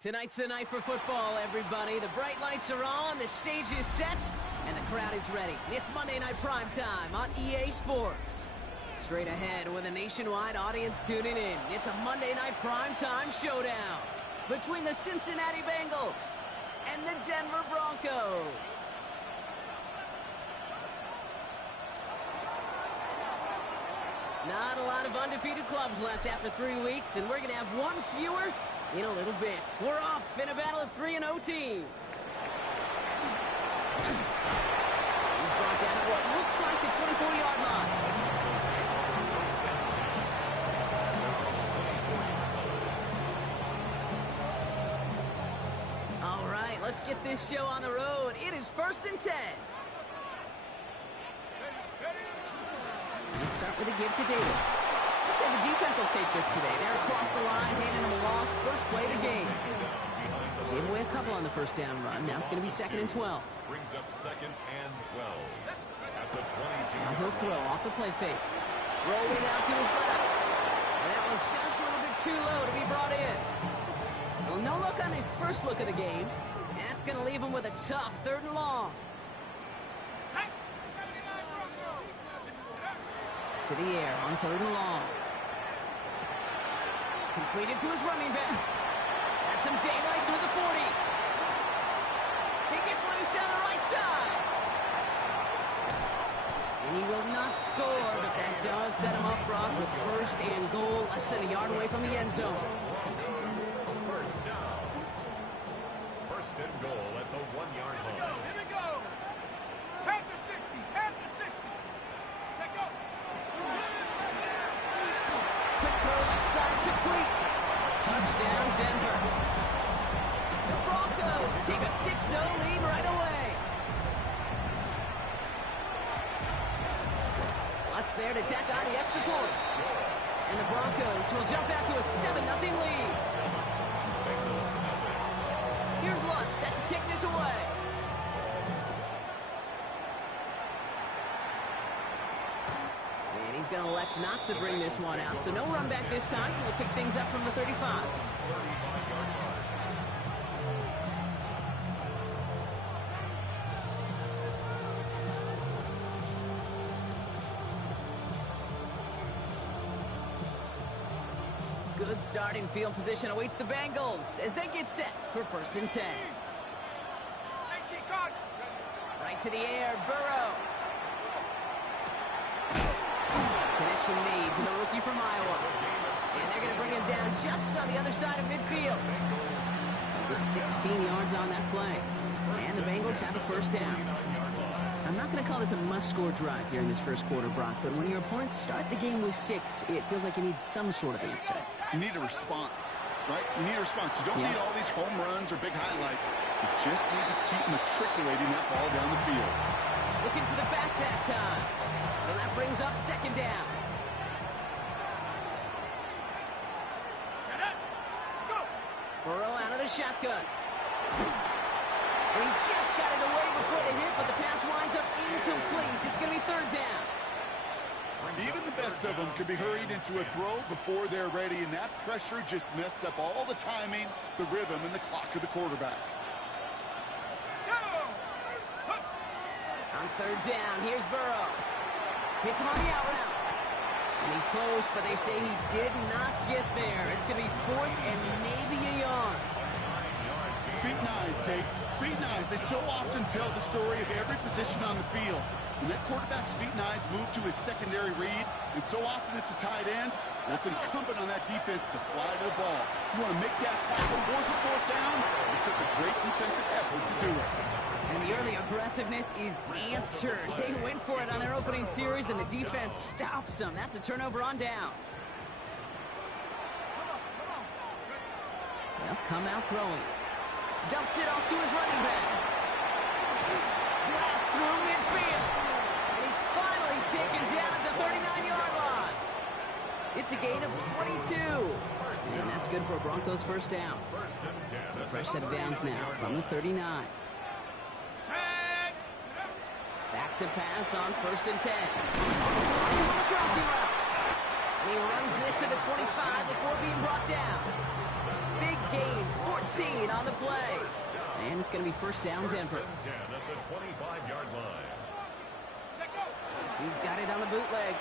Tonight's the night for football, everybody. The bright lights are on, the stage is set, and the crowd is ready. It's Monday Night Primetime on EA Sports. Straight ahead with a nationwide audience tuning in, it's a Monday Night Primetime showdown between the Cincinnati Bengals and the Denver Broncos. Not a lot of undefeated clubs left after 3 weeks, and we're going to have one fewer in a little bit. We're off in a battle of 3-0 teams. He's brought down at what looks like the 24-yard line. All right, let's get this show on the road. It is 1st and 10. Let's start with a give to Davis. Let's say the defense will take this today. They're across the line, handing them a loss. First play of the game. Gave away a couple on the first down run. Now it's going to be 2nd and 12. Brings up 2nd and 12. At the 22. Now he'll throw off the play fake. Rolling out to his left. And that was just a little bit too low to be brought in. Well, no look on his first look of the game. And that's going to leave him with a tough 3rd and long. To the air on 3rd and long. Completed to his running back. Has some daylight through the 40. He gets loose down the right side. And he will not score, but that does set him up, Brock, with 1st and goal, less than a yard away from the end zone. First down. 1st and goal at the 1-yard line. Here we go. At the 60. At the 60. Take off. Quick throw left side, complete. Touchdown, Denver. The Broncos take a 6-0 lead right away. Lutz there to tack on the extra point. And the Broncos will jump out to a 7-0 lead. Here's Lutz set to kick this away. And he's going to elect not to bring this one out. So no run back this time. We'll pick things up from the 35. Good starting field position awaits the Bengals as they get set for 1st and 10. 18 cards. Right to the air, Burrow. Connection made to the rookie from Iowa. And they're going to bring him down just on the other side of midfield. With 16 yards on that play. And the Bengals have a 1st down. I'm not going to call this a must-score drive here in this first quarter, Brock, but when your opponents start the game with 6, it feels like you need some sort of answer. You need a response, right? You need a response. You don't need all these home runs or big highlights. You just need to keep matriculating that ball down the field. Looking for the back that time. So that brings up 2nd down. Set up. Let's go. Burrow out of the shotgun. He just got it away before the hit, but the pass winds up incomplete. It's going to be 3rd down. Even the best of them could be hurried into a throw before they're ready, and that pressure just messed up all the timing, the rhythm, and the clock of the quarterback. Go. On 3rd down, here's Burrow. Hits him on the out route. And he's close, but they say he did not get there. It's going to be 4th and maybe a yard. Feet and eyes, Kate. Feet and eyes. They so often tell the story of every position on the field. When that quarterback's feet and eyes move to his secondary read, and so often it's a tight end, well, it's incumbent on that defense to fly to the ball. You want to make that tackle, force a 4th down. It took a great defensive effort to do it. And the early aggressiveness is answered. They went for it on their opening series, and the defense stops them. That's a turnover on downs. They'll come out throwing. Dumps it off to his running back. Blast through midfield. And he's finally taken down at the 39-yard line. It's a gain of 22. And that's good for a Broncos 1st down. So a fresh set of downs now from the 39. Back to pass on 1st and 10. On the crossing route. And he runs this to the 25 before being brought down. big gain, 14 on the play. And it's going to be first down, Denver. 10 at the 25-yard line. He's got it on the bootleg.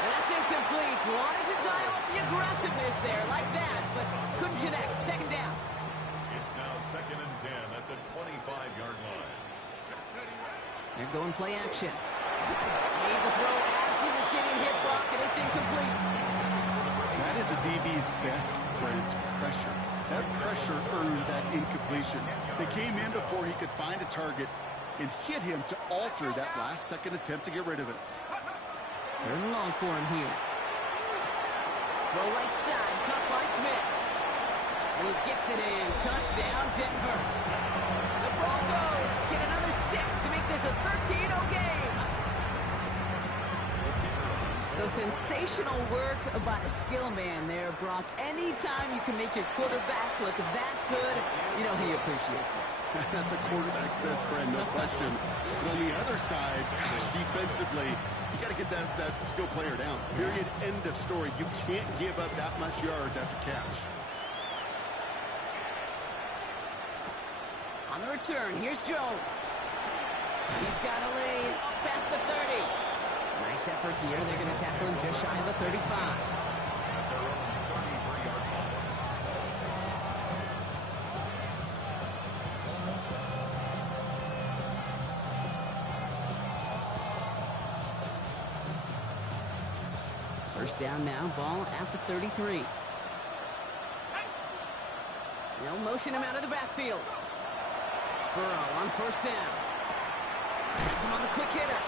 And that's incomplete. Wanted to dial up the aggressiveness there like that, but couldn't connect. Second down. It's now 2nd and 10 at the 25-yard line. They're going play action. Made the throw as he was getting hit, Brock, and it's incomplete. That is a DB's best friend, pressure. That pressure earned that incompletion. They came in before he could find a target and hit him to alter that last-second attempt to get rid of it. Third and long for him here. Throw right side, caught by Smith. And he gets it in. Touchdown, Denver. The Broncos get another 6 to make this a 13-0 game. So sensational work by the skill man there, Brock. Anytime you can make your quarterback look that good, you know he appreciates it. That's a quarterback's best friend, no question. But on the other side, gosh, defensively, you got to get that skill player down. Period. End of story. You can't give up that much yards after catch. On the return, here's Jones. He's got a lane up past the 30. Nice effort here. They're going to tackle him just shy of the 35. First down now, ball at the 33. They'll motion him out of the backfield. Burrow on first down. Gets him on the quick hitter.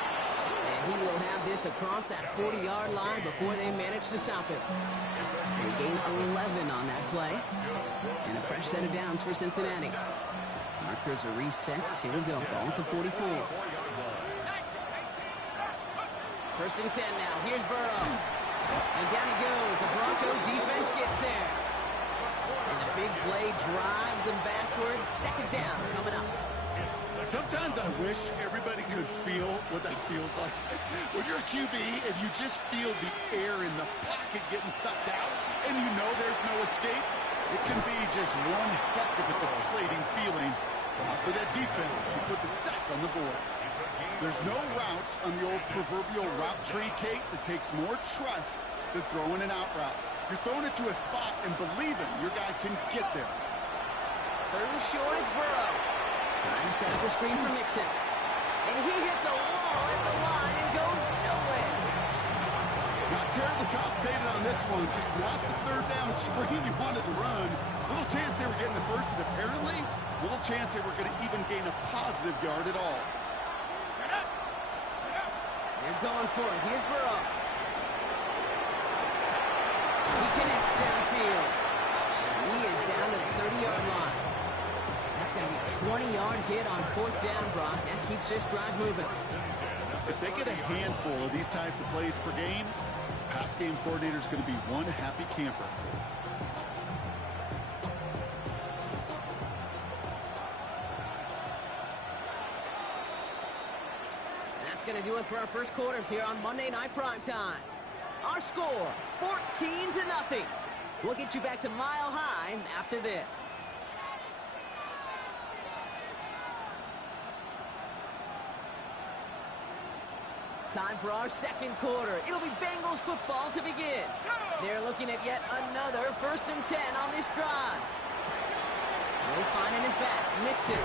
And he will have this across that 40-yard line before they manage to stop him. They gain 11 on that play. And a fresh set of downs for Cincinnati. Markers are reset. Here we go. Ball at the 44. First and 10 now. Here's Burrow. And down he goes. The Bronco defense gets there. And the big play drives them backwards. Second down coming up. Sometimes I wish everybody could feel what that feels like. When you're a QB and you just feel the air in the pocket getting sucked out and you know there's no escape, it can be just one heck of a deflating feeling for that defense who puts a sack on the board. There's no routes on the old proverbial route tree, Kate, that takes more trust than throwing an out route. You're throwing it to a spot and believing your guy can get there. Third and short, it's Burrow. Trying to set up a screen for Mixon. And he hits a wall at the line and goes nowhere. Not terribly complicated on this one. Just not the third down screen you wanted to run. Little chance they were getting the first, and apparently, little chance they were going to even gain a positive yard at all. They're going for it. Here's Burrow. He connects downfield. He is down to the 30-yard line. That's going to be a 20-yard hit on fourth down, Brock. That keeps this drive moving. If they get a handful of these types of plays per game, pass game coordinator is going to be one happy camper. That's going to do it for our first quarter here on Monday Night Primetime. Our score, 14-0. We'll get you back to Mile High after this. Time for our second quarter. It'll be Bengals football to begin. They're looking at yet another 1st and 10 on this drive. No finding his back. Mixon.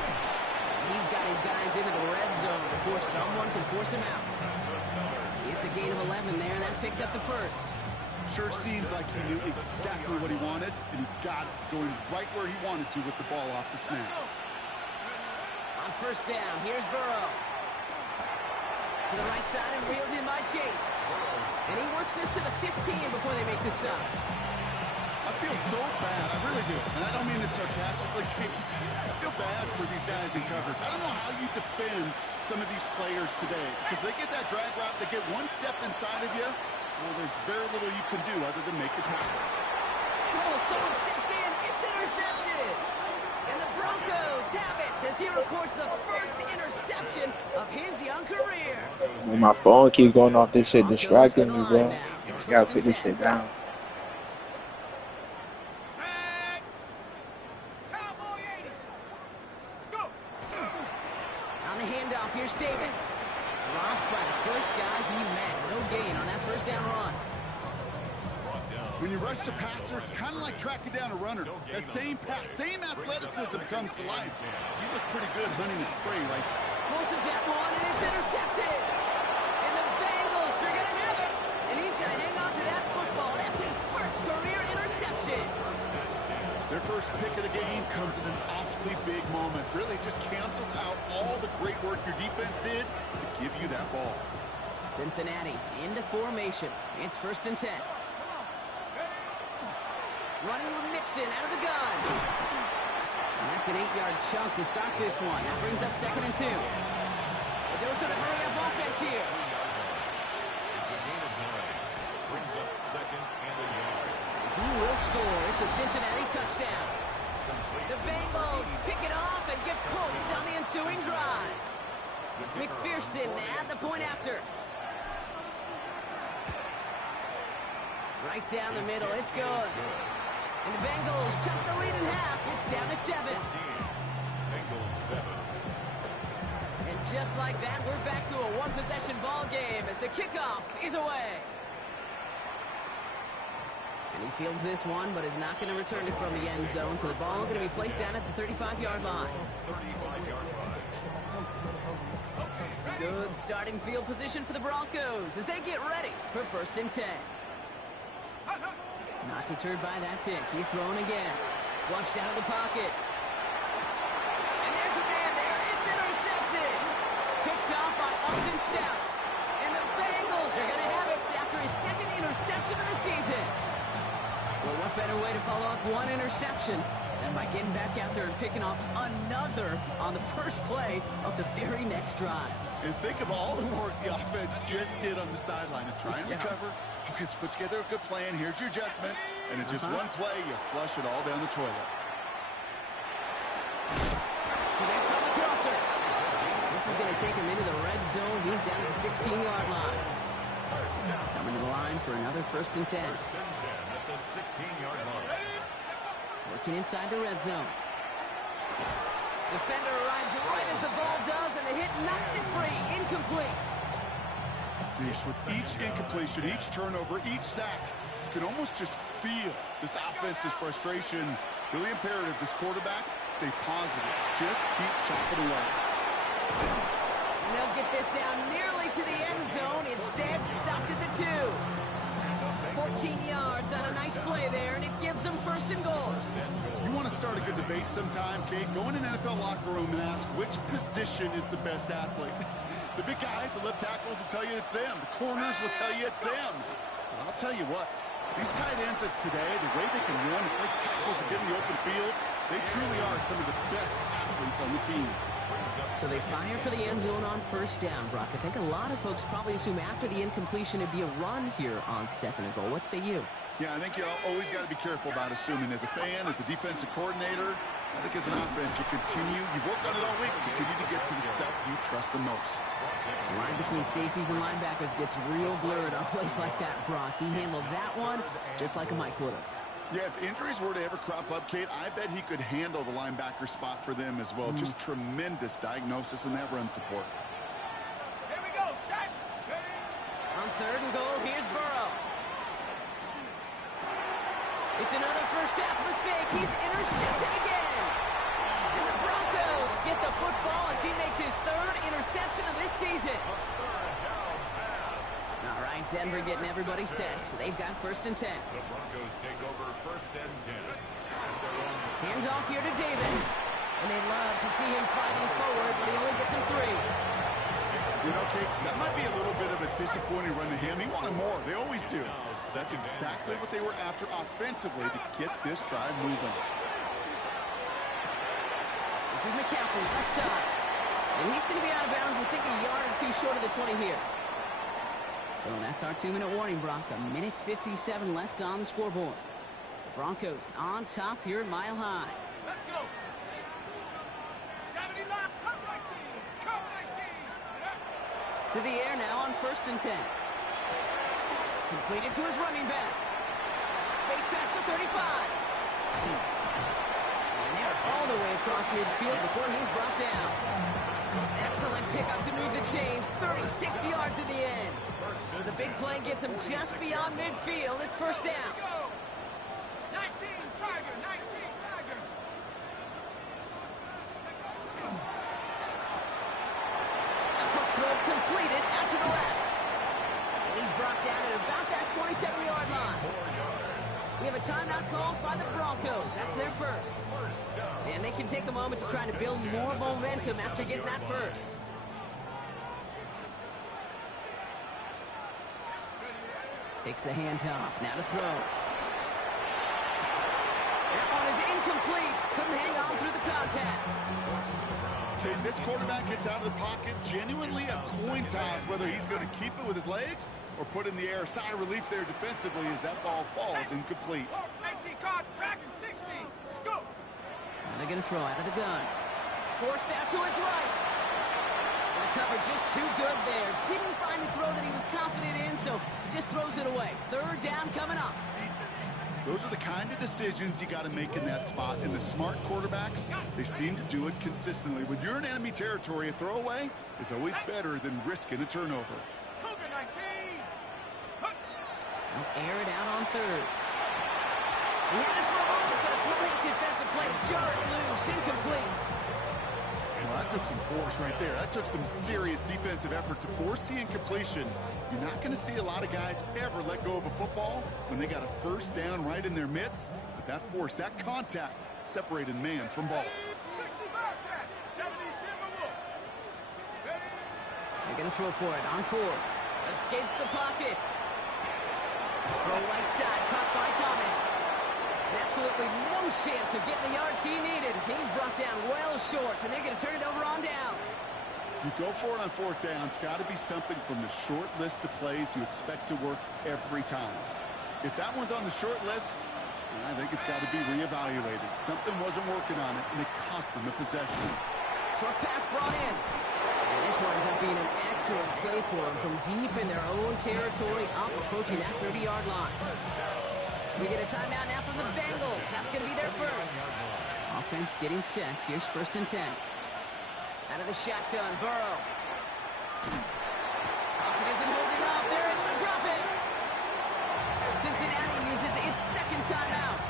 He's got his guys into the red zone before someone can force him out. It's a gain of 11 there. That picks up the first. Sure seems like he knew exactly what he wanted, and he got it, going right where he wanted to with the ball off the snap. On first down, here's Burrow. To the right side and reeled in by Chase. And he works this to the 15 before they make the stop. I feel so bad. I really do. And I don't mean this sarcastically. I feel bad for these guys in coverage. I don't know how you defend some of these players today. Because they get that drag route, they get one step inside of you. Well, there's very little you can do other than make the tackle. Oh, someone stepped in. It's intercepted. And the Broncos have it as he records the first interception of his young career. When my phone keeps going off, this shit distracting me, bro. I gotta put this shit down. handoff. Here's Davis. Dropped by the first guy he met. No gain on that first down run. When you rush the passer, it's kind of like tracking down a runner. That same pass, same athleticism comes to life. You look pretty good hunting his prey, right? Forces that one, and it's intercepted. And the Bengals are going to have it. And he's going to hang on to that football. That's his first career interception. Their first pick of the game comes in an awfully big moment. Really just cancels out all the great work your defense did to give you that ball. Cincinnati into formation. It's 1st and 10. Running with Mixon out of the gun. And that's an 8-yard chunk to start this one. That brings up 2nd and 2. A dose of the hurry-up offense here. It's a gain of 9. Brings up 2nd and a yard. He will score. It's a Cincinnati touchdown. The Bengals pick it off and get points on the ensuing drive. McPherson at the point after. Right down the middle. It's good. And the Bengals cut the lead in half. It's down to 7. Bengals 7. And just like that, we're back to a one-possession ball game as the kickoff is away. And he fields this one, but is not going to return it from the end zone. So the ball is going to be placed down at the 35-yard line. 35-yard line. Good starting field position for the Broncos as they get ready for 1st and 10. Not deterred by that pick. He's throwing again. Flushed out of the pocket. And there's a man there. It's intercepted. Picked off by Upton Stout. And the Bengals are going to have it after his 2nd interception of the season. Well, what better way to follow up one interception than by getting back out there and picking off another on the first play of the very next drive. And think of all the work the offense just did on the sideline to try and recover. Okay, let's put together a good plan. Here's your adjustment. And in just one play, you flush it all down the toilet. Connects on the crosser. This is going to take him into the red zone. He's down at the 16-yard line. Coming to the line for another 1st and 10. 1st and 10 at the 16-yard line. Working inside the red zone. Defender arrives right as the ball does, and the hit knocks it free. Incomplete. Jeez, with each incompletion, each turnover, each sack, you can almost just feel this offense's frustration. Really imperative this quarterback stay positive. Just keep chopping away. And they'll get this down nearly to the end zone. Instead, stopped at the 2. 14 yards on a nice play there, and it gives them 1st and goal. You want to start a good debate sometime, Kate? Go in an NFL locker room and ask which position is the best athlete. The big guys, the left tackles will tell you it's them. The corners will tell you it's them. But I'll tell you what, these tight ends of today, the way they can run, break tackles, and get in the open field, they truly are some of the best athletes on the team. So they fire for the end zone on 1st down, Brock. I think a lot of folks probably assume after the incompletion it'd be a run here on 2nd and goal. What say you? Yeah, I think you always got to be careful about assuming. As a fan, as a defensive coordinator, I think as an offense, you've worked on it all week, continue to get to the stuff you trust the most. The line between safeties and linebackers gets real blurred on plays like that, Brock. He handled that one just like a Mike would have. Yeah, if injuries were to ever crop up, Kate, I bet he could handle the linebacker spot for them as well. Just tremendous diagnosis in that run support. Here we go, shot. On 3rd and goal, here's Burrow. It's another first half mistake. He's intercepted again. And the Broncos get the football as he makes his 3rd interception of this season. All right, Denver getting everybody set. They've got 1st and 10. The Broncos take over 1st and 10. Handoff here to Davis. And they love to see him fighting forward, but he only gets him 3. You know, Kate, that might be a little bit of a disappointing run to him. He wanted more. They always do. That's exactly what they were after offensively to get this drive moving. This is McCaffrey, left side. And he's going to be out of bounds, I think, a yard or 2 short of the 20 here. So that's our 2-minute warning, Brock. 1:57 left on the scoreboard. The Broncos on top here at Mile High. Let's go. 70 line, come 19. Come 19. To the air now on 1st and 10. Completed to his running back. Space past the 35. And they're all the way across midfield before he's brought down. Excellent pickup to move the chains. 36 yards in the end. So the big play gets him just beyond midfield. It's first down. 19, Tiger, 19, Tiger. A quick throw completed out to the left. And he's brought down at about that 27-yard line. We have a timeout called by the Broncos. That's their first. And they can take a moment to try to build more momentum after getting that first. Takes the handoff. Now to throw. That one is incomplete. Couldn't hang on through the contact. Okay, this quarterback gets out of the pocket. Genuinely a coin toss whether he's going to keep it with his legs or put in the air. Sigh of relief there defensively as that ball falls incomplete. 19 card, Dragon 60. Let's go. Now they're going to throw out of the gun. Forced out to his right. And the cover just too good there. Didn't find the throw that he was confident in, so just throws it away. Third down coming up. Those are the kind of decisions you got to make in that spot. And the smart quarterbacks, they seem to do it consistently. When you're in enemy territory, a throwaway is always better than risking a turnover. Cougar 19. They'll air it out on third. He had it for a moment, but a great defensive play to jar it loose. Incomplete. Well, that took some force right there. That took some serious defensive effort to force the incompletion. You're not going to see a lot of guys ever let go of a football when they got a first down right in their midst. But that force, that contact, separated man from ball. 60 Bearcat. 70 Timberwolf. They're going to throw for it on fourth. Escapes the pocket. Throw right side, caught by Thomas. And absolutely no chance of getting the yards he needed. He's brought down well short, and they're going to turn it over on downs. You go for it on fourth down. It's got to be something from the short list of plays you expect to work every time. If that one's on the short list, I think it's got to be reevaluated. Something wasn't working on it, and it cost them the possession. Short pass brought in. And this winds up being an excellent play for them from deep in their own territory, up approaching that 30-yard line. We get a timeout now from the Bengals. That's going to be their first. Offense getting set. Here's first and 10. Out of the shotgun, Burrow. Pocket isn't holding up. They're able to drop it. Cincinnati uses its second timeout.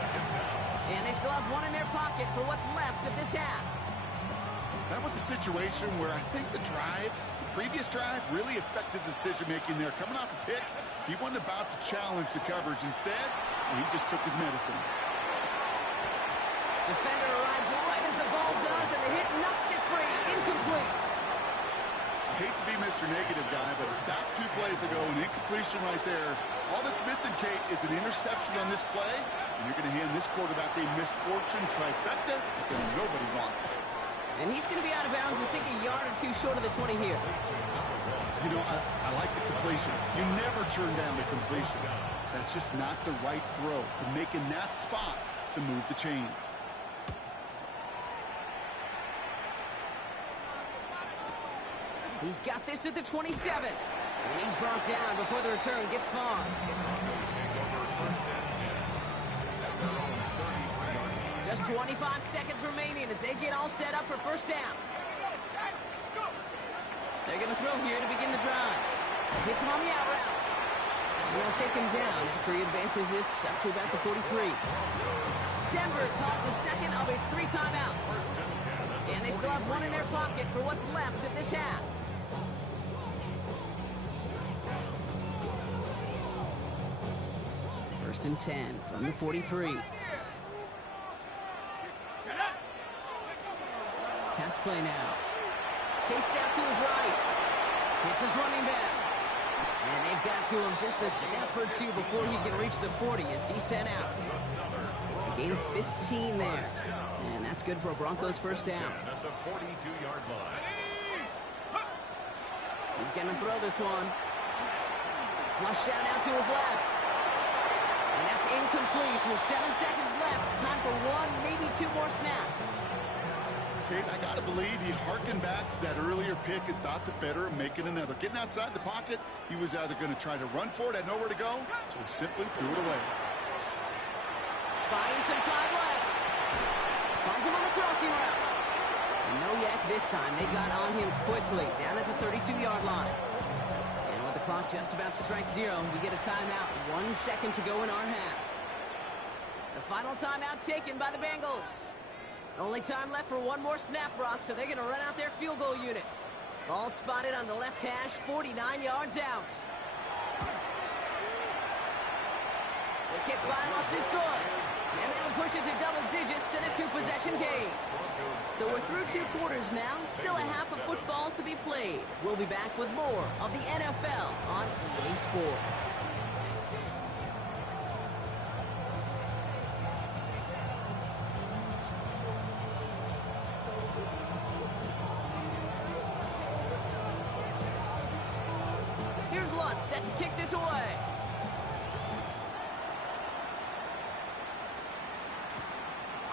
And they still have one in their pocket for what's left of this half. That was a situation where I think the previous drive, really affected the decision-making there. Coming off a pick, he wasn't about to challenge the coverage. Instead, he just took his medicine. Defender arrives right as the ball does, and the hit knocks it free. Incomplete. I hate to be Mr. Negative guy, but a sack 2 plays ago, an incompletion right there. All that's missing, Kate, is an interception on this play, and you're going to hand this quarterback a misfortune trifecta that nobody wants. And he's going to be out of bounds, I think, a yard or two short of the 20 here. You know, I like the completion. You never turn down the completion. That's just not the right throw to make in that spot to move the chains. He's got this at the 27. And he's brought down before the return gets far. Just 25 seconds remaining as they get all set up for first down. They're going to throw here to begin the drive. Hits him on the out route. And they'll take him down after he advances this up to about the 43. Denver calls the second of its 3 timeouts. And they still have one in their pocket for what's left of this half. First and 10 from the 43. Pass play now. Chased out to his right. Hits his running back. And they've got to him just a step or two before he can reach the 40 as he's sent out. A gain of 15 there. And that's good for a Broncos first down. At the 42-yard line. He's going to throw this one. Flush out now to his left. And that's incomplete with 7 seconds left. Time for 1, maybe 2 more snaps. Kate, I got to believe he harkened back to that earlier pick and thought the better of making another. Getting outside the pocket, he was either going to try to run for it, had nowhere to go, so he simply threw it away. Buying some time left. Finds him on the crossing route. And no yak this time. They got on him quickly, down at the 32-yard line. And with the clock just about to strike 0, we get a timeout. 1 second to go in our half. The final timeout taken by the Bengals. Only time left for one more snap, Brock, so they're going to run out their field goal unit. Ball spotted on the left hash, 49 yards out. The kick by Lutz is good. And that'll push it to double digits in a 2-possession game. So we're through 2 quarters now. Still a half of football to be played. We'll be back with more of the NFL on EA Sports. Here's Lutz set to kick this away.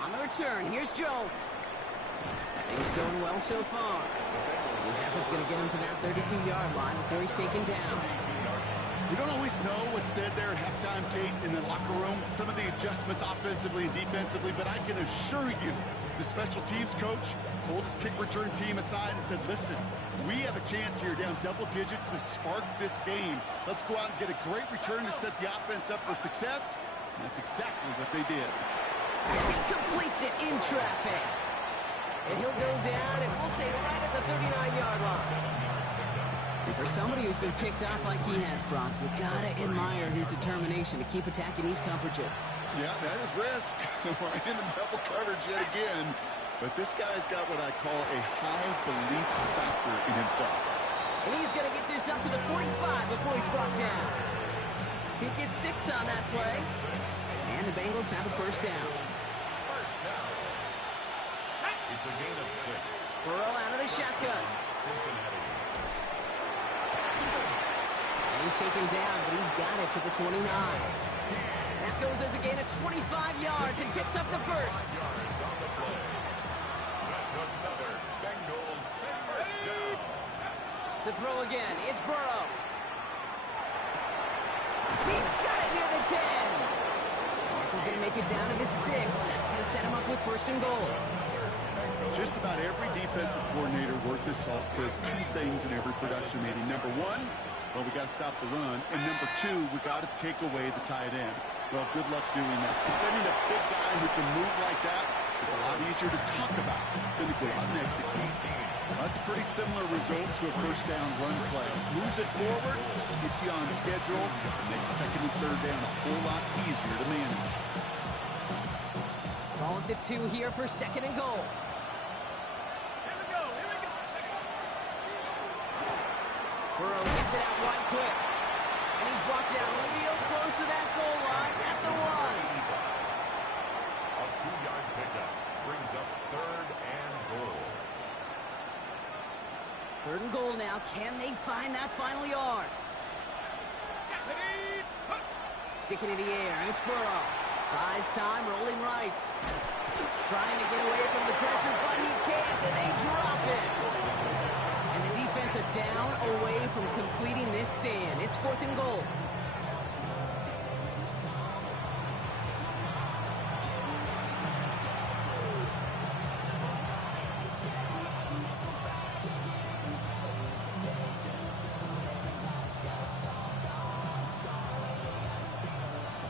On the return, here's Jones. Things going well so far. His effort's going to get him to that 32-yard line before he's taken down. We don't always know what's said there at halftime, Kate, in the locker room. Some of the adjustments offensively and defensively, but I can assure you the special teams coach pulled his kick return team aside and said, listen, we have a chance here down double digits to spark this game. Let's go out and get a great return to set the offense up for success. And that's exactly what they did. And he completes it in traffic. And he'll go down, and we'll say right at the 39-yard line. And for somebody who's been picked off like he has, Brock, you gotta admire his determination to keep attacking these coverages. Yeah, that is risk. Right in the double coverage yet again. But this guy's got what I call a high belief factor in himself. And he's gonna get this up to the 45 before he's brought down. He gets 6 on that play. And the Bengals have a first down. It's a gain of 6. Burrow out of the shotgun. Cincinnati. And he's taken down, but he's got it to the 29. That goes as a gain of 25 yards and picks up the first. Yards on the play. That's another Bengals first down. To throw again, it's Burrow. He's got it near the 10. This is going to make it down to the 6. That's going to set him up with first and goal. Just about every defensive coordinator worth his salt says 2 things in every production meeting. Number 1, well, we got to stop the run. And number 2, we got to take away the tight end. Well, good luck doing that. Defending a big guy who can move like that, it's a lot easier to talk about than to go out and execute. That's a pretty similar result to a first down run play. Moves it forward, keeps you on schedule, and makes second and third down a whole lot easier to manage. Ball at the 2 here for second and goal. Burrow gets it out wide quick. And he's brought down real close to that goal line at the 1. A 2-yard pickup brings up third and goal. Third and goal now. Can they find that final yard? Stick it in the air. It's Burrow. Buys time, rolling right. Trying to get away from the pressure, but he can't, and they drop it. And the defense is down away from completing this stand. It's fourth and goal.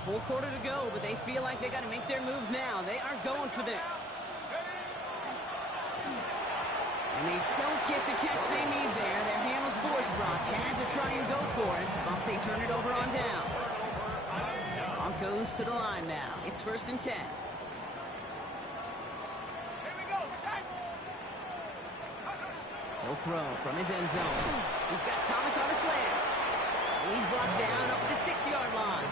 Full quarter to go, but they feel like they got to make their move now. They are going for this. And they don't get the catch they need there. Their hand was forced. Brock had to try and go for it, but they turn it over on downs. Broncos to the line now. It's first and 10. Here we go, set. He'll throw from his end zone. He's got Thomas on a slant. And he's brought down up the 6-yard line.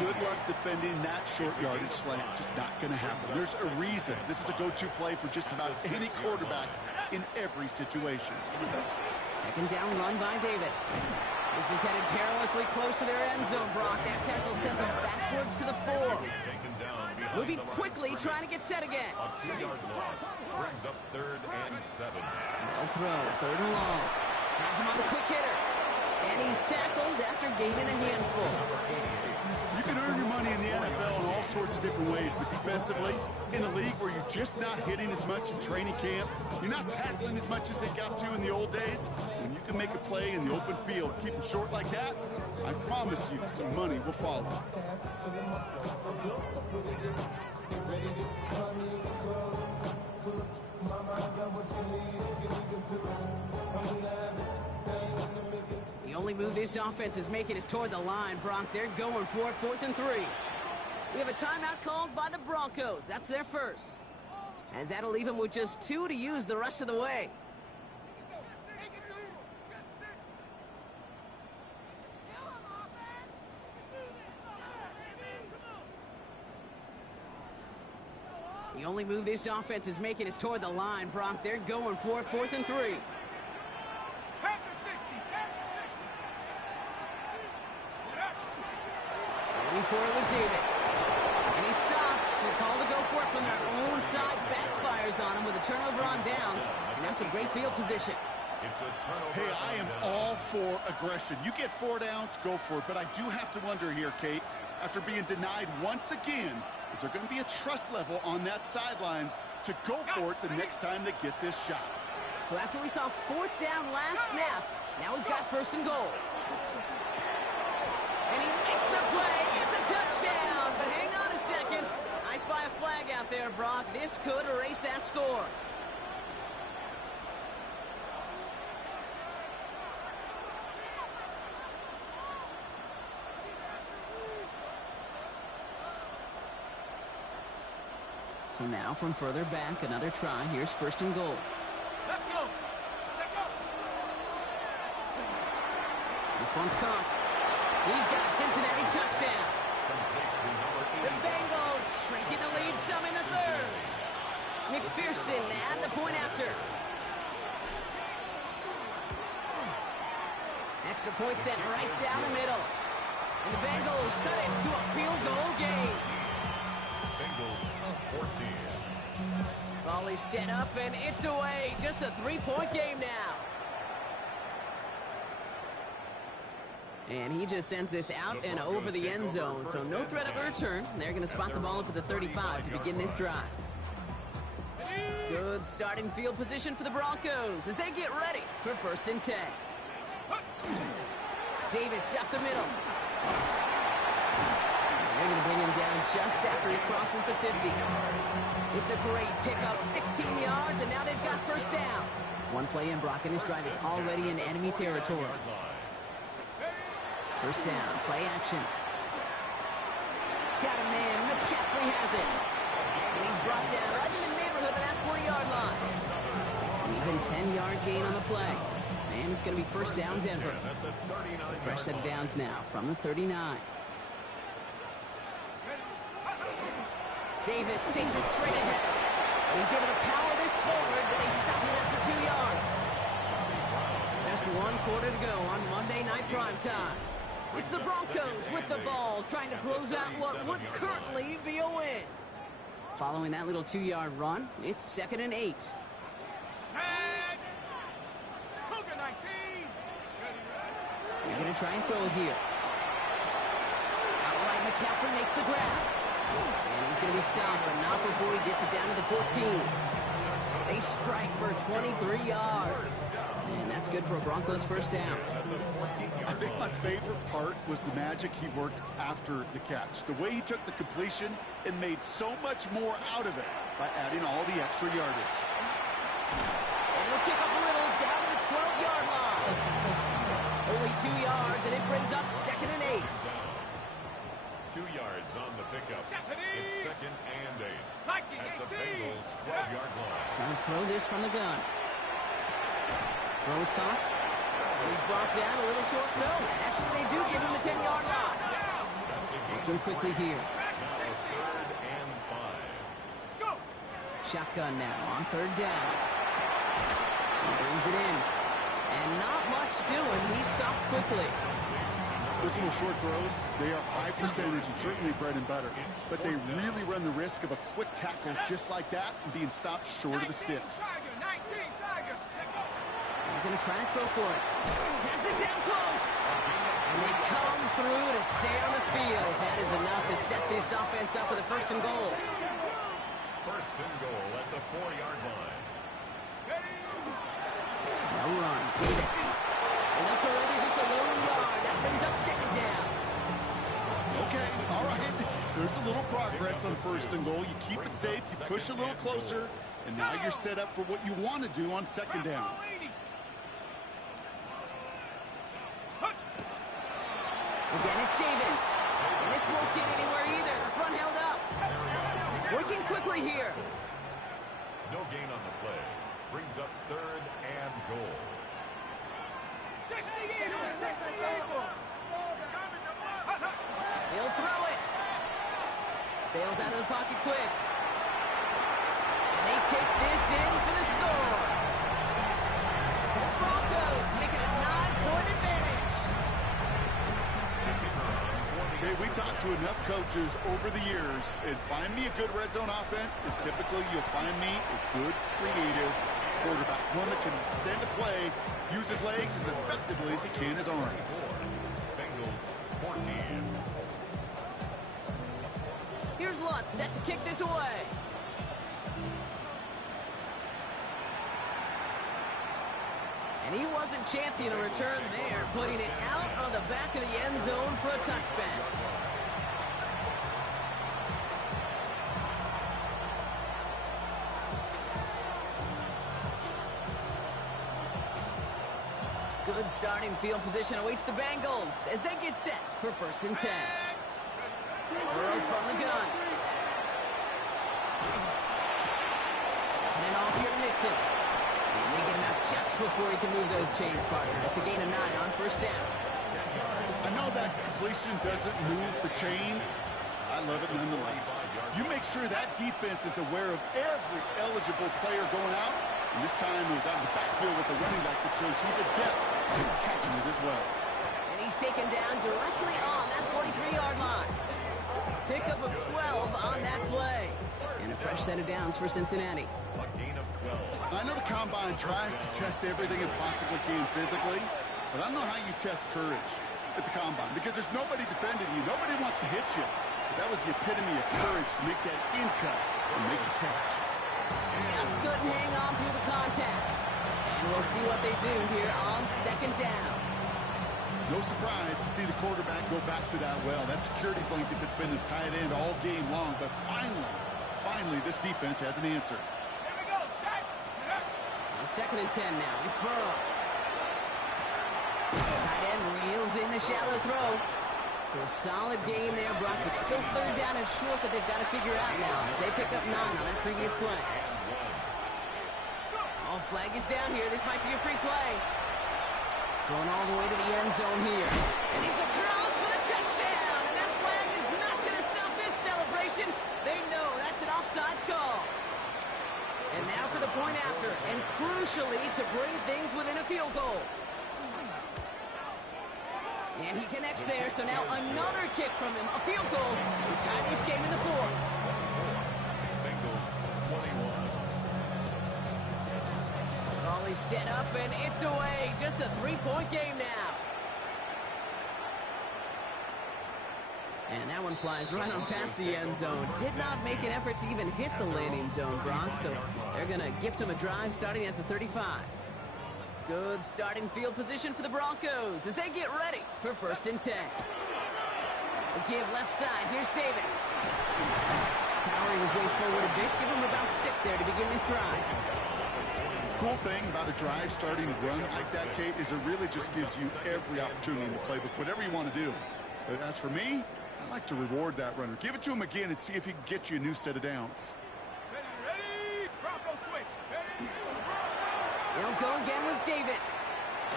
Good luck defending that short yardage slant. Just not going to happen. There's a reason. This is a go-to play for just about any quarterback in every situation. Second down run by Davis. This is headed perilously close to their end zone, Brock. That tackle sends him backwards to the 4. Moving quickly, trying to get set again. A 2-yard loss brings up third and 7. They'll throw, third and long. Has him on the quick hitter. And he's tackled after gaining a handful. You can earn your money in the NFL in all sorts of different ways, but defensively, in a league where you're just not hitting as much in training camp, you're not tackling as much as they got to in the old days, when you can make a play in the open field, keep them short like that, I promise you some money will follow. The only move this offense is making is toward the line, Bronk. They're going for it, 4th and 3. We have a timeout called by the Broncos. That's their first. As that'll leave them with just 2 to use the rest of the way. The only move this offense is making is toward the line, Bronk. They're going for it, 4th and 3. Going for it with Davis. And he stops. The call to go for it from their own side backfires on him with a turnover on downs. And that's some great field position. It's a turnover. Hey, I am all for aggression. You get 4 downs, go for it. But I do have to wonder here, Kate, after being denied once again, is there going to be a trust level on that sidelines to go for it the next time they get this shot? So after we saw 4th down last snap, now we've got 1st and goal. And he makes the play. It's a touchdown. But hang on a second. I spy a flag out there, Brock. This could erase that score. So now from further back, another try. Here's 1st and goal. Let's go. This one's caught. He's got a Cincinnati touchdown. The Bengals shrinking the lead some in the 3rd. McPherson at the point after. Extra point set right down the middle. And the Bengals cut it to a field goal game. Bengals 14. Ball is set up and it's away. Just a 3-point game now. And he just sends this out and over the end zone, so no threat of a return. They're going to spot the ball up at the 35 to begin this drive. Good starting field position for the Broncos as they get ready for 1st and 10. Davis up the middle. They're going to bring him down just after he crosses the 50. It's a great pickup, 16 yards, and now they've got 1st down. One play in, Brock, and this drive is already in enemy territory. 1st down, play action. Got a man, McCaffrey has it. And he's brought down right in the neighborhood of that 40-yard line. An even 10-yard gain on the play. And it's going to be 1st down, Denver. So a fresh set of downs now from the 39. Davis takes it straight ahead. And he's able to power this forward, but they stop him after 2 yards. Just 1 quarter to go on Monday Night Primetime. It's the Broncos with the ball, trying to close out what would currently be a win. Following that little 2-yard run, it's 2nd and 8. Tag. Cougar 19. They're going to try and throw it here. Outright, McCaffrey makes the grab. And he's going to be stopped, but not before he gets it down to the 14. They strike for 23 yards. And that's good for a Broncos 1st down. I think my favorite part was the magic he worked after the catch. The way he took the completion and made so much more out of it by adding all the extra yardage. And he'll pick up a little down to the 12-yard line. Only 2 yards, and it brings up 2nd and 8. 2 yards on the pickup. It's 2nd and 8. At the 18. Bengals 12-yard line. Trying to throw this from the gun. Throw is caught. And he's brought down a little short. No, actually they do give him the 10-yard line. Working quickly here. Now 3rd and 5. Shotgun now on 3rd down. He brings it in. And not much doing. He stopped quickly. Those little short throws, they are high percentage and certainly bread and butter. But they really run the risk of a quick tackle just like that and being stopped short of the sticks. They're going to try to throw for it. Has it down close. And they come through to stay on the field. That is enough to set this offense up with a 1st and goal. 1st and goal at the 4-yard line. No run. Davis. And they'll surrender just a lone yard. That brings up 2nd down. Okay, all right. There's a little progress on 1st and goal. You keep it safe, you push a little closer, and now you're set up for what you want to do on 2nd down. Again, it's Davis. And this won't get anywhere either. The front held up. Working quickly here. No gain on the play. Brings up 3rd and goal. 60 Eagles! 60 Eagles! He'll throw it. Bails out of the pocket quick. And they take this in for the score. The Broncos make it a 9-point advantage. Okay, we talked to enough coaches over the years, and find me a good red zone offense, and typically you'll find me a good creative quarterback, one that can extend a play, use his legs as effectively as he can his arm. Bengals 14. Here's Lutz set to kick this away. And he wasn't chancing a return there, putting it out on the back of the end zone for a touchback. Good starting field position awaits the Bengals as they get set for 1st and 10. Burrow from the gun. Ducking it off here to Mixon. And they get him out just before he can move those chains, partner. It's a gain of 9 on 1st down. I know that completion doesn't move the chains. I love it nonetheless. You make sure that defense is aware of every eligible player going out. And this time it was out in the backfield with the running back that shows he's adept at catching it as well. And he's taken down directly on that 43-yard line. Pickup of 12 on that play. And a fresh set of downs for Cincinnati. A gain of 12. I know the Combine tries to test everything it possibly can physically, but I don't know how you test courage at the Combine because there's nobody defending you. Nobody wants to hit you. But that was the epitome of courage to make that in cut and make the catch. Just couldn't hang on through the contact. And we'll see what they do here on 2nd down. No surprise to see the quarterback go back to that well. That security blanket that's been his tight end all game long. But finally, this defense has an answer. Here we go, set! On 2nd and 10 now, it's Burrow. Tight end reels in the shallow throw. So a solid gain there, Brock, but still 3rd down and short that they've got to figure out now as they pick up 9 on that previous play. Oh, flag is down here. This might be a free play. Going all the way to the end zone here. And he's across for the touchdown. And that flag is not going to stop this celebration. They know that's an offsides call. And now for the point after. And crucially to bring things within a field goal. And he connects there, so now another kick from him, a field goal. We tie this game in the 4th. Bengals 21. Raleigh set up, and it's away. Just a 3-point game now. And that one flies right on past the end zone. Did not make an effort to even hit the landing zone, Bronx, so they're going to gift him a drive starting at the 35. Good starting field position for the Broncos as they get ready for 1st and 10. A give left side. Here's Davis. Powering his way forward a bit. Give him about 6 there to begin this drive. Cool thing about a drive starting run like that, Kate, is it really just gives you every opportunity in the playbook, whatever you want to do. But as for me, I like to reward that runner. Give it to him again and see if he can get you a new set of downs. Ready? Bronco switch. Ready? They'll go again with Davis.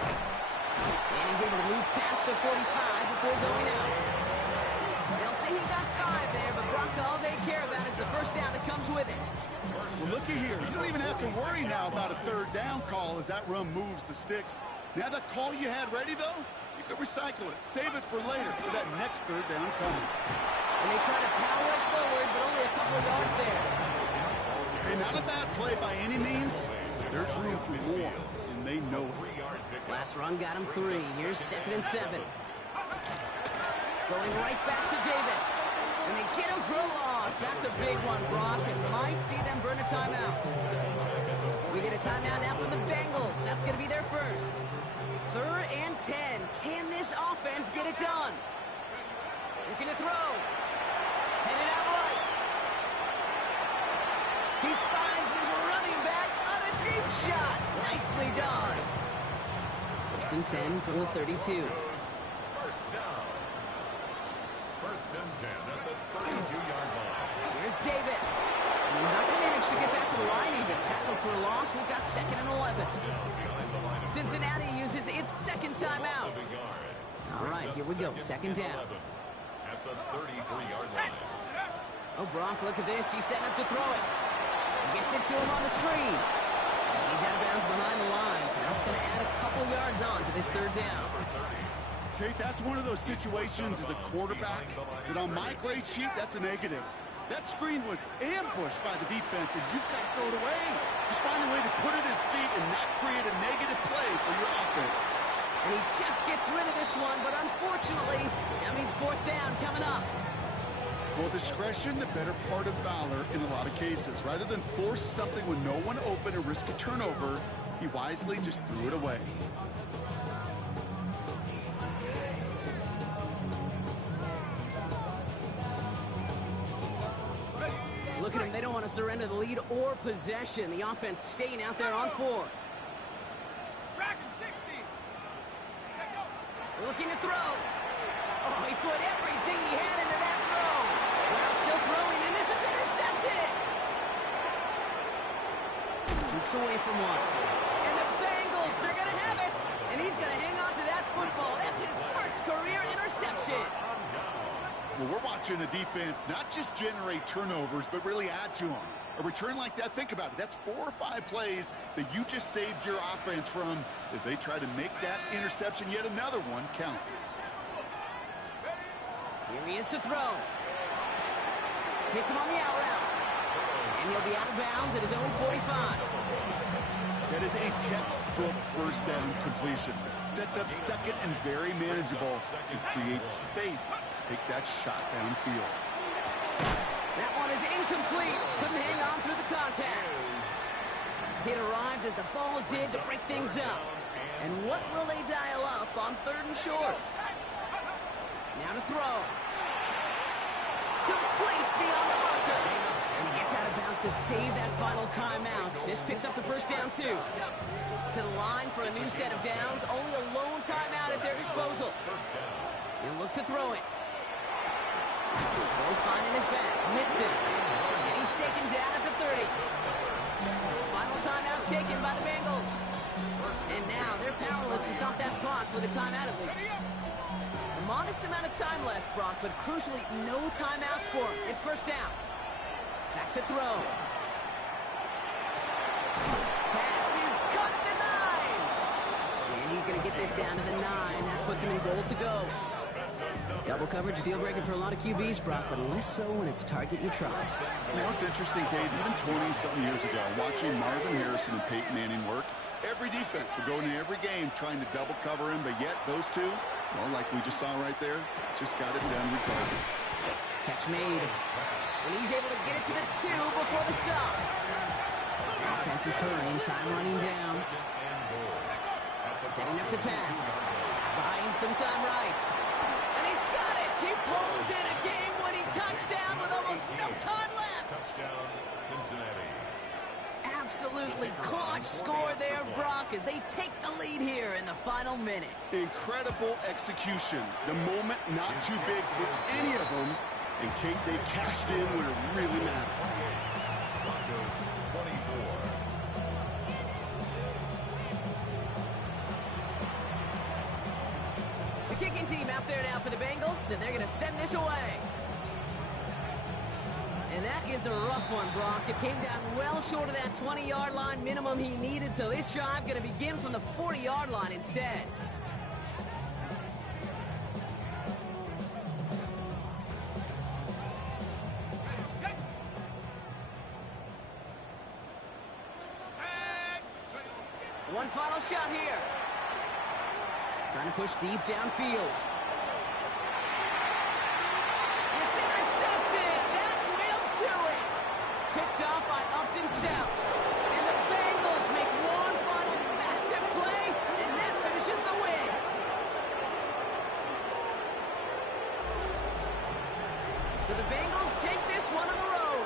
And he's able to move past the 45 before going out. They'll say he got 5 there, but Brock, all they care about is the 1st down that comes with it. Well, looky here. You don't even have to worry now about a 3rd down call as that run moves the sticks. Now that call you had ready, though, you could recycle it. Save it for later for that next 3rd down coming. And they try to power it forward, but only a couple of yards there. Hey, not a bad play by any means. There's room wants more, and they know it. Last run got him 3. Here's 2nd and 7. Going right back to Davis. And they get him for a loss. That's a big one, Brock. It might see them burn a timeout. We get a timeout now from the Bengals. That's going to be their first. 3rd and 10. Can this offense get it done? Looking to throw. Headed out right. He finds his running back on a deep shot. Nicely done. 1st and 10 from the 32. First down. 1st and 10 at the 32-yard line. Here's Davis. And he's not going to manage to get back to the line even. Tackle for a loss. We've got 2nd and 11. Cincinnati uses its 2nd timeout. All right, here we go. 2nd down. At the 33-yard line. Oh, Brock, look at this. He's setting up to throw it. Gets it to him on the screen. He's out of bounds behind the lines. And that's going to add a couple yards on to this 3rd down. Kate, that's one of those situations as a quarterback that on my grade sheet, that's a negative. That screen was ambushed by the defense, and you've got to throw it away. Just find a way to put it at his feet and not create a negative play for your offense. And he just gets rid of this one, but unfortunately, that means 4th down coming up. Well, discretion, the better part of valor in a lot of cases. Rather than force something with no one open and risk a turnover, he wisely just threw it away. Look at them. They don't want to surrender the lead or possession. The offense staying out there on 4. Dragon 60. Looking to throw. Oh, he put everything he had into that throw. Well, still throwing, and this is intercepted. Jukes away from one. And the Bengals are going to have it. And he's going to hang on to that football. That's his first career interception. Well, we're watching a defense not just generate turnovers, but really add to them. A return like that, think about it. That's 4 or 5 plays that you just saved your offense from as they try to make that interception, yet another one, count. Here he is to throw. Hits him on the out route. And he'll be out of bounds at his own 45. That is a textbook first down completion. Sets up 2nd and very manageable and creates space to take that shot downfield. That one is incomplete. Couldn't hang on through the contact. It arrived as the ball did to break things up. And what will they dial up on 3rd and short? Now to throw. Complete beyond the marker. And he gets out of bounds to save that final timeout. This picks up the first down, too. To the line for a new set of downs. Only a lone timeout at their disposal. He'll look to throw it. Throw fine in his back. Mixon. And he's taken down at the 30. Final timeout taken by the Bengals. And now they're powerless to stop that clock with a timeout at least. A modest amount of time left, Brock, but crucially no timeouts for him. It's first down. Back to throw. Pass is caught at the 9. And he's going to get this down to the 9. That puts him in goal to go. Double coverage, deal breaker for a lot of QBs, Brock, but less so when it's a target you trust. You know, it's interesting, Kate, even 20-something years ago, watching Marvin Harrison and Peyton Manning work, every defense would go into every game trying to double cover him, but yet those two, well, like we just saw right there, just got it done regardless. Catch made. And he's able to get it to the 2 before the stop. Offense is hurrying, time running down. Setting up to pass. Buying some time right. And he's got it! He pulls in a game-winning touchdown with almost no time left! Touchdown, Cincinnati. Absolutely clutch score there, Brock, as they take the lead here in the final minute. Incredible execution. The moment not too big for any of them. And Kate, they cashed in when it really mattered. Broncos 24. The kicking team out there now for the Bengals, and they're going to send this away. And that is a rough one, Brock. It came down well short of that 20-yard line minimum he needed, so this drive going to begin from the 40-yard line instead. One final shot here. Trying to push deep downfield. It's intercepted. That will do it. Picked off by Upton Stout. And the Bengals make one final massive play, and that finishes the win. So the Bengals take this one on the road.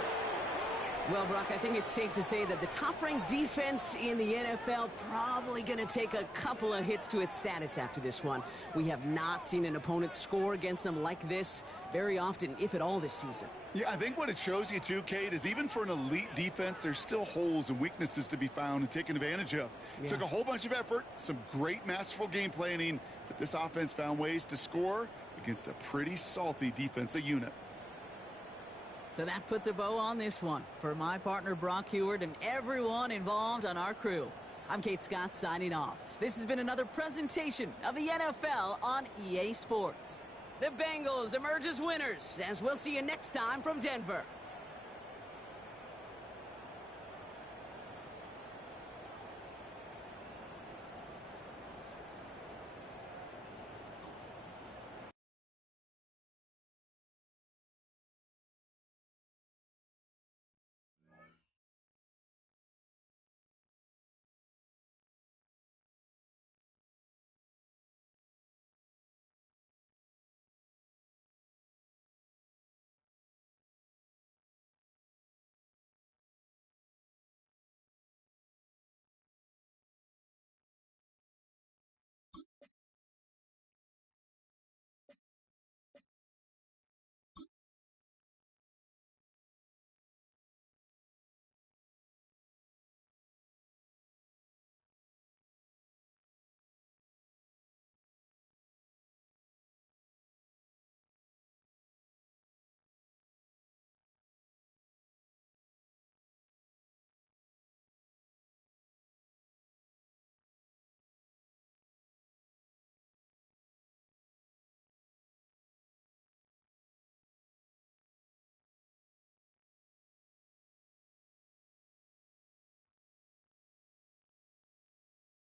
Well, Brock, I think it's safe to say that the top-ranked defense in the NFL probably going to take a couple of hits to its status after this one. We have not seen an opponent score against them like this very often, if at all, this season. Yeah, I think what it shows you too, Kate, is even for an elite defense, there's still holes and weaknesses to be found and taken advantage of. It took a whole bunch of effort, some great masterful game planning, but this offense found ways to score against a pretty salty defensive unit. So that puts a bow on this one. For my partner, Brock Heward, and everyone involved on our crew, I'm Kate Scott signing off. This has been another presentation of the NFL on EA Sports. The Bengals emerge as winners, as we'll see you next time from Denver.